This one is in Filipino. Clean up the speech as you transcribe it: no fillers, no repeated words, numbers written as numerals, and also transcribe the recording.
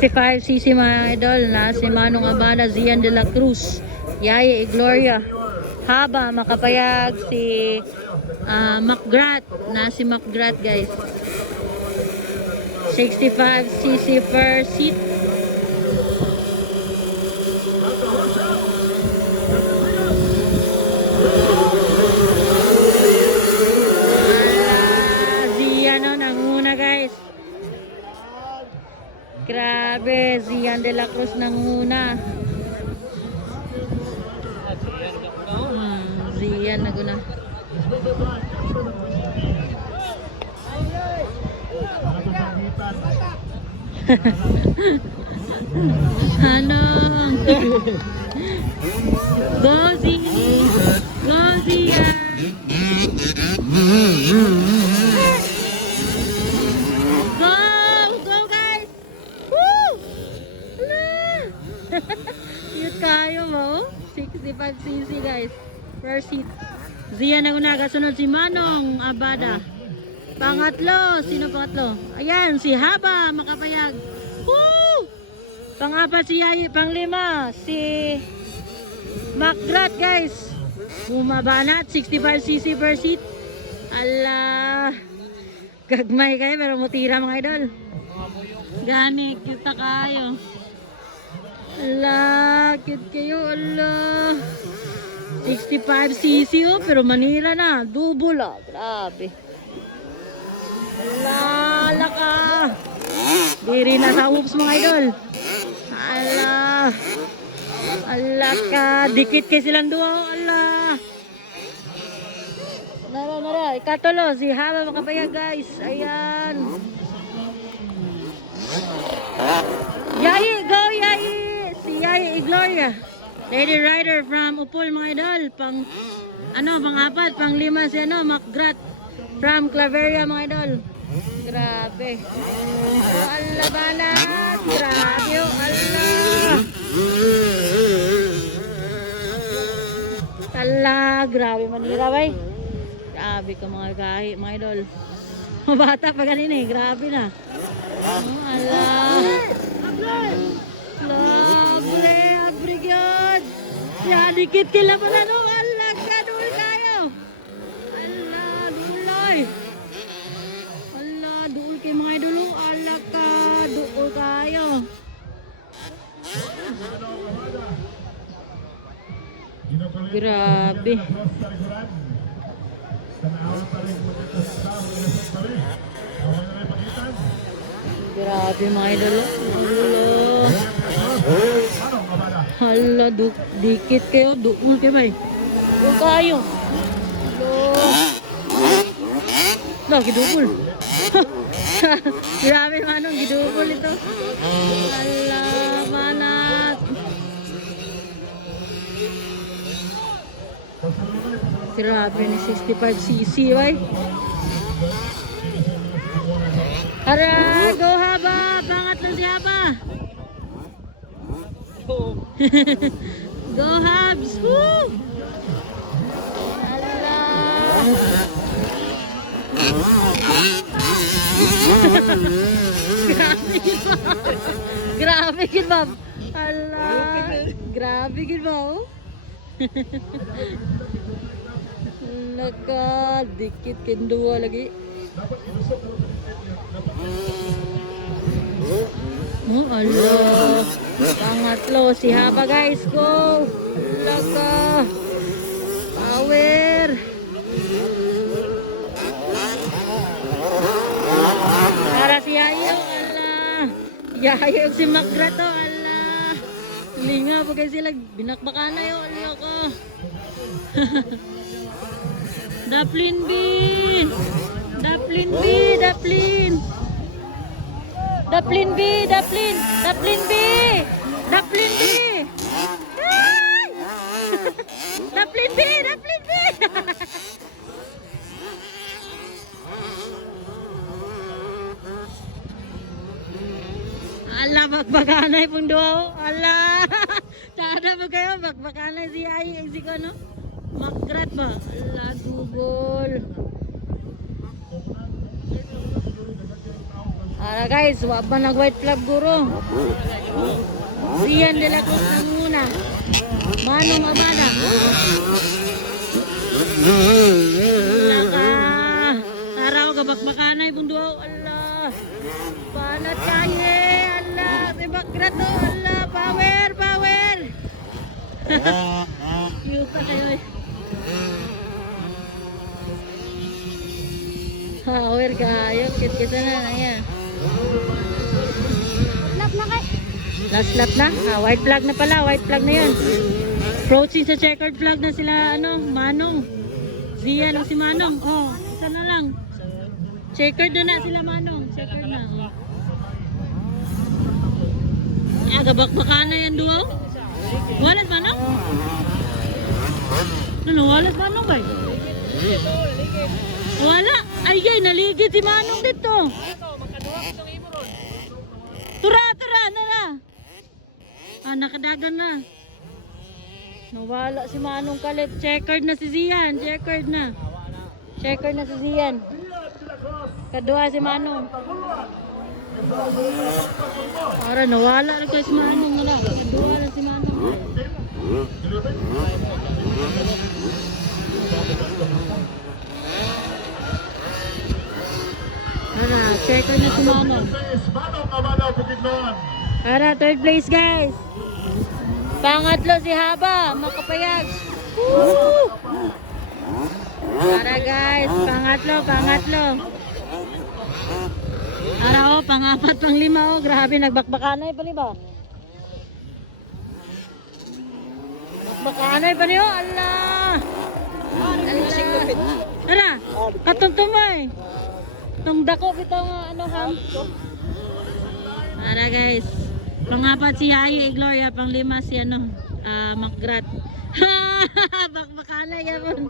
5cc mga idol na si Manong Abada, Zian de la Cruz, Yaya Gloria, Haba, Makapayag, si McGrath, na si McGrath guys. 65cc per seat. Zian o, nanguna guys. Grabe, Zian de la Cruz nanguna. Zian naguna. Anong? Go Zian! Go Zian! Go! Go guys! Woo! Cute kayo mo. 65cc guys. Per seat. Zian na una. Kasunod si Manong Abada. Pangatlo. Sino pangatlo? Ayan, si Haba Makapayag. Woo! Pang-apat si Yayi. Pang-lima si McGrath guys. Bumabanat. 65cc per seat. Ala. Gagmay kayo pero mutira mga idol. Gani, cute na kayo. Ala, cute kayo. Ala. 65cc oh, pero Manila na. Double ah. Grabe. Ala, ala ka. Diri na sa hoops mga idol. Ala. Ala ka. Dikit kayo silang duwa. Ala. Nara. Ikatulo. Si Haba Makapayag guys. Ayan. Yayi. Go Yayi. Si Yayi Gloria. Lady Rider from Upol mga idol. Pang-apat. Pang-lima si McGrath from Claveria mga idol. Grabe. Allah banat. Grabe oh. Allah. Tala. Grabe Manila bay. Grabe ka mga kahi mga idol. Mabata pa ganun eh. Grabe na. Oh, Allah. Lovely God. Yan, dikit kila pala no. Allah ka, duul kayo. Allah, duuloy. Allah, duul kayo mga idolo. Allah ka, duul kayo. Grabe. Grabe mga idolo. Allah. Hala, dikit kayo, duul kayo ba eh? Duul kayo. Hala, gidukul. Grabe manong, gidukul ito. Hala, manat. Grabe ni 65cc ba eh? Tara, go Haba! Pangatlo si Haba! Go Habs! Woo! Allah! Grabe gid Bob. Allah! Grabe gid Bob. Naka dikit kendua lagi. Oh Allah. Pangatlo si Haba guys, go. Laka. Power. Para si Yayo, Allah. Yayo si McGrath, Allah. Linga po kayo sila, binakbakan na yun, Allah ko. Daplin B. Daplin B, Daplin. Daplin B, Daplin. Daplin B. Daplin B. Daplin B, Daplin B. Ala, bakbakanay pong duwa. Ala. Tada mo kayo, bakbakanay si Ay, si ko, no? McGrath ba? Ala, dugol. Ara guys, wa ba nag white flag guro? Zian de la Cruz nanguna. Manong Abada. Laka. Taraw gabakbakanay bunduaw. Allah. Panat kaye. Allah. Tibak grato. Allah. Power. Power. Yuta kayo eh. Power kayo. Kit-kita na. Ayan. Lap na kay. Last lap na? White flag na pala. White flag na yun. Approaching sa checkered flag na sila, Manong. Zian o si Manong. Oh, isa na lang. Checkered na sila, Manong. Checkered na. Oh. Gabakbaka na yan, duo. Walas, Manong? Ano, walas, Manong ba? Wala. Ay, naligid si Manong dito. Tura, nara. Nakadagan na. Nawala si Manong Kalit. Checkered na si Zian. Checkered na. Checkered na si Zian. Kadua si Manong. Para nawala na kayo si Manong. Kadua na si Manong. Para, checkered na si Manong. Para, third place guys. Pangatlo si Haba, makapayag. Woo! Para guys, pangatlo. Para pangapat, panglima grabe nagbakbakanay pa ba? Bakbakanay pa niyo, Allah. Tara, katumtumay. Tung dako bitaw nga ham. Para guys. Pangapat si Hayi Gloria, panglima si Magrat. Bakbakanay yapon.